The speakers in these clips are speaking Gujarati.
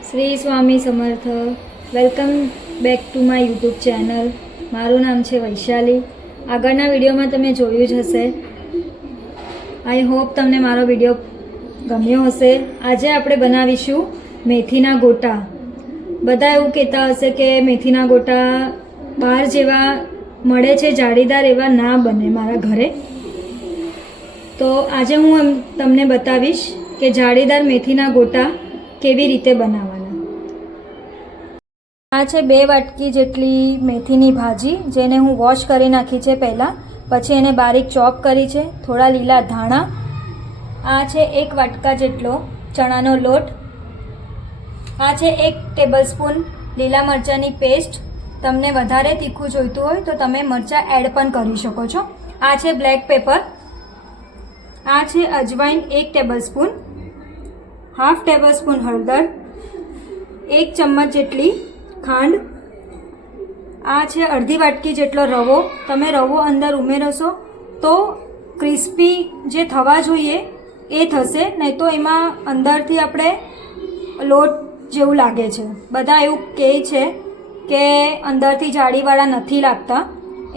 શ્રી સ્વામી સમર્થ. Welcome back to my YouTube channel. મારું નામ છે વૈશાલી. આગળના વિડીયોમાં તમે જોયું જ હશે. આઈ હોપ તમને મારો વિડીયો ગમ્યો હશે. આજે આપણે બનાવીશું મેથીના ગોટા. બધા એવું કહેતા હશે કે મેથીના ગોટા બહાર જેવા મળે છે, જાળીદાર એવા ના બને મારા ઘરે. તો આજે હું તમને બતાવીશ કે જાળીદાર મેથીના ગોટા કેવી રીતે બનાવવાના. આ છે 2 વાટકી જેટલી મેથીની ભાજી, જેને હું વોશ કરી નાખી છે પહેલાં, પછી એને બારીક ચોપ કરી છે. થોડા લીલા ધાણા. આ છે 1 વાટકા જેટલો ચણાનો લોટ. આ છે 1 ટેબલસ્પૂન લીલા મરચાંની પેસ્ટ. તમને વધારે તીખું જોઈતું હોય તો તમે મરચાં એડ પણ કરી શકો છો. આ છે બ્લેક પેપર. આ છે અજવાઈન 1 ટેબલસ્પૂન, હાફ ટેબલસ્પૂન હળદર, 1 ચમચ જેટલી ખાંડ. આ છે અડધી વાટકી જેટલો રવો. તમે રવો અંદર ઉમેરશો તો ક્રિસ્પી જે થવા જોઈએ એ થશે, નહીં તો એમાં અંદરથી આપણે લોટ જેવું લાગે છે. બધા એવું કહે છે કે અંદરથી જાળીવાળા નથી લાગતા,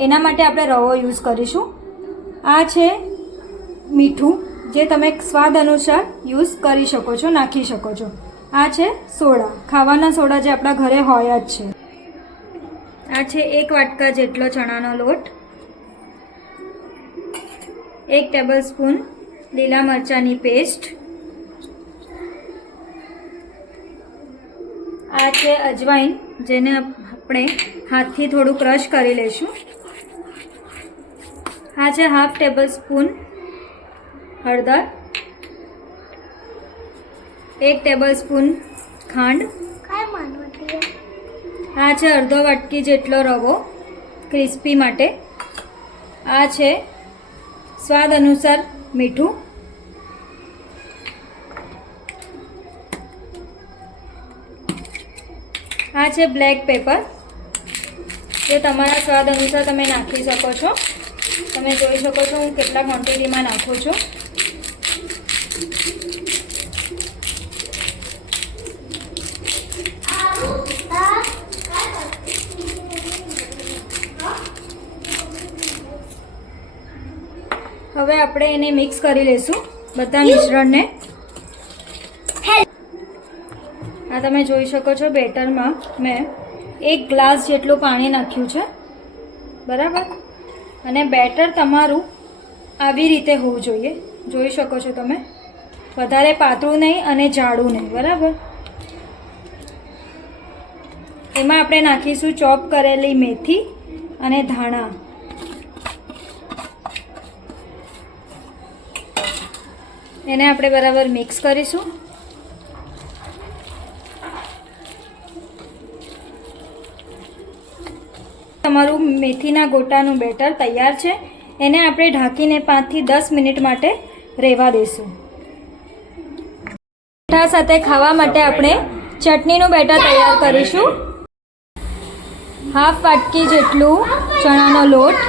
એના માટે આપણે રવો યુઝ કરીશું. આ છે મીઠું, જે તમે સ્વાદ અનુસાર યુઝ કરી શકો છો, નાખી શકો છો. આ છે સોડા, ખાવાના સોડા જે આપણા ઘરે હોય જ છે. આ છે 1 વાટકા જેટલો ચણાનો લોટ, 1 ટેબલસ્પૂન લીલા મરચાંની પેસ્ટ. આ છે અજવાઈન, જેને આપણે હાથથી થોડું ક્રશ કરી લઈશું. આ છે હાફ ટેબલસ્પૂન હળદર, 1 ટેબલસ્પૂન ખાંડ. આ છે અડધો વાટકી જેટલો રવો ક્રિસ્પી માટે. આ છે સ્વાદ અનુસાર મીઠું. આ છે બ્લેક પેપર, જે તમારા સ્વાદ અનુસાર તમે નાખી શકો છો. તમે જોઈ શકો છો હું કેટલા ક્વોન્ટિટીમાં નાખું છું. હવે આપણે એને મિક્સ કરી લઈશું બધા મિશ્રણને. આ તમે જોઈ શકો છો બેટરમાં મેં 1 ગ્લાસ જેટલું પાણી નાખ્યું છે, બરાબર. અને બેટર તમારું આવી રીતે હોવું જોઈએ. જોઈ શકો છો તમે, વધારે પાતળું નહીં અને જાડું નહીં, બરાબર. એમાં આપણે નાખીશું ચોપ કરેલી મેથી અને ધાણા. એને આપણે બરાબર મિક્સ કરીશું. તમારું મેથીના ગોટાનું બેટર તૈયાર છે. એને આપણે ઢાંકીને 5 થી 10 મિનિટ માટે રહેવા દઈશું. ગોટા સાથે ખાવા માટે આપણે ચટણીનું બેટર તૈયાર કરીશું. હાફ વાટકી જેટલું ચણાનો લોટ,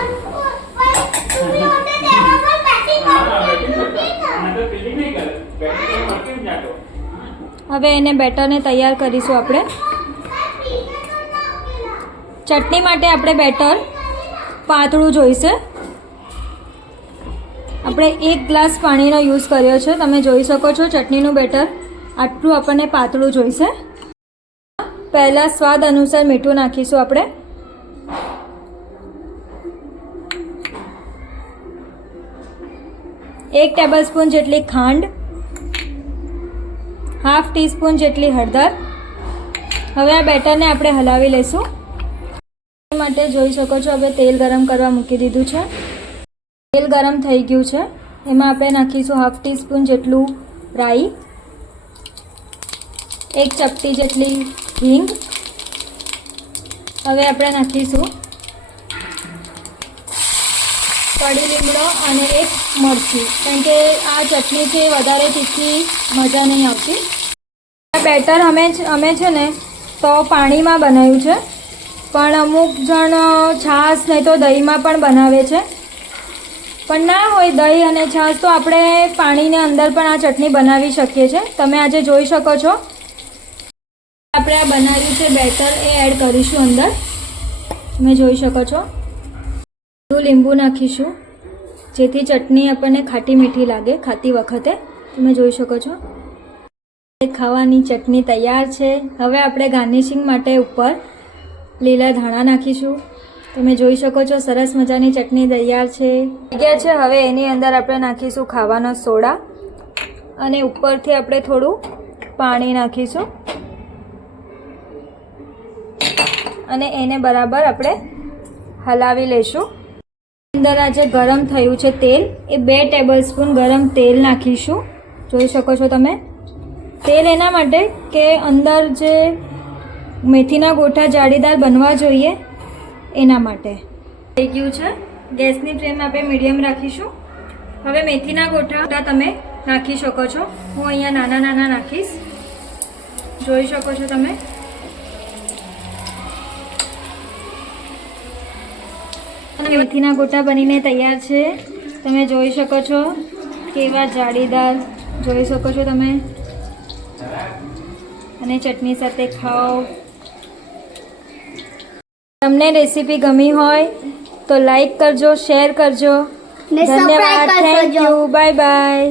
હવે એને બેટરને તૈયાર કરીશું આપણે. ચટણી માટે આપણે બેટર પાતળું જોઈશે. આપણે 1 ગ્લાસ પાણીનો યુઝ કર્યો છે. તમે જોઈ શકો છો ચટણીનું બેટર આટલું આપણને પાતળું જોઈશે. પહેલાં સ્વાદ અનુસાર મીઠું નાખીશું આપણે. એક ટેબલસ્પૂન જેટલી ખાંડ, હાફ ટીસ્પૂન જેટલી હળદર. હવે આ બેટરને આપણે હલાવી લઈશું. માટે જોઈ શકો છો હવે તેલ ગરમ કરવા મૂકી દીધું છે. તેલ ગરમ થઈ ગયું છે. એમાં આપણે નાખીશું હાફ ટીસ્પૂન જેટલું રાઈ, 1 ચપટી જેટલી હિંગ. હવે આપણે નાખીશું કડી લીમડો અને 1 મરચું, કારણ કે આ ચટણી છે વધારે તીખી મજા નહીં આવતી. આ બેટર અમે છે ને તો પાણીમાં બનાવ્યું છે, પણ અમુક જણ છાશ નહીં તો દહીંમાં પણ બનાવે છે. પણ ના હોય દહીં અને છાશ તો આપણે પાણીને અંદર પણ આ ચટણી બનાવી શકીએ છીએ. તમે આજે જોઈ શકો છો આપણે આ બનાવ્યું છે બેટર એ એડ કરીશું અંદર. તમે જોઈ શકો છો. થોડું લીંબુ નાખીશું જેથી ચટણી આપણને ખાટી મીઠી લાગે ખાતી વખતે. તમે જોઈ શકો છો ખાવાની ચટણી તૈયાર છે. હવે આપણે ગાર્નિશિંગ માટે ઉપર લીલા ધાણા નાખીશું. તમે જોઈ શકો છો સરસ મજાની ચટણી તૈયાર છે. હવે એની અંદર આપણે નાખીશું ખાવાનો સોડા અને ઉપરથી આપણે થોડું પાણી નાખીશું અને એને બરાબર આપણે હલાવી લઈશું. અંદર આ જે ગરમ થયું છે તેલ એ 2 ટેબલસ્પૂન ગરમ તેલ નાખીશું. જોઈ શકો છો તમે. તેલ એના માટે કે અંદર જે મેથીના ગોઠા જાળીદાર બનવા જોઈએ એના માટે. થઈ ગયું છે. ગેસની ફ્લેમ આપણે મીડિયમ રાખીશું. હવે મેથીના ગોઠા તમે નાખી શકો છો. હું અહીંયા નાના નાના નાખીશ. જોઈ શકો છો તમે. મેથીના ગોટા બનીને તૈયાર છે. તમે જોઈ શકો છો કેવા જાળીદાર. જોઈ શકો છો તમે. અને ચટણી સાથે ખાઓ. તમને રેસીપી ગમી હોય તો લાઈક કરજો, શેર કરજો. ધન્યવાદ. Thank you. Bye bye.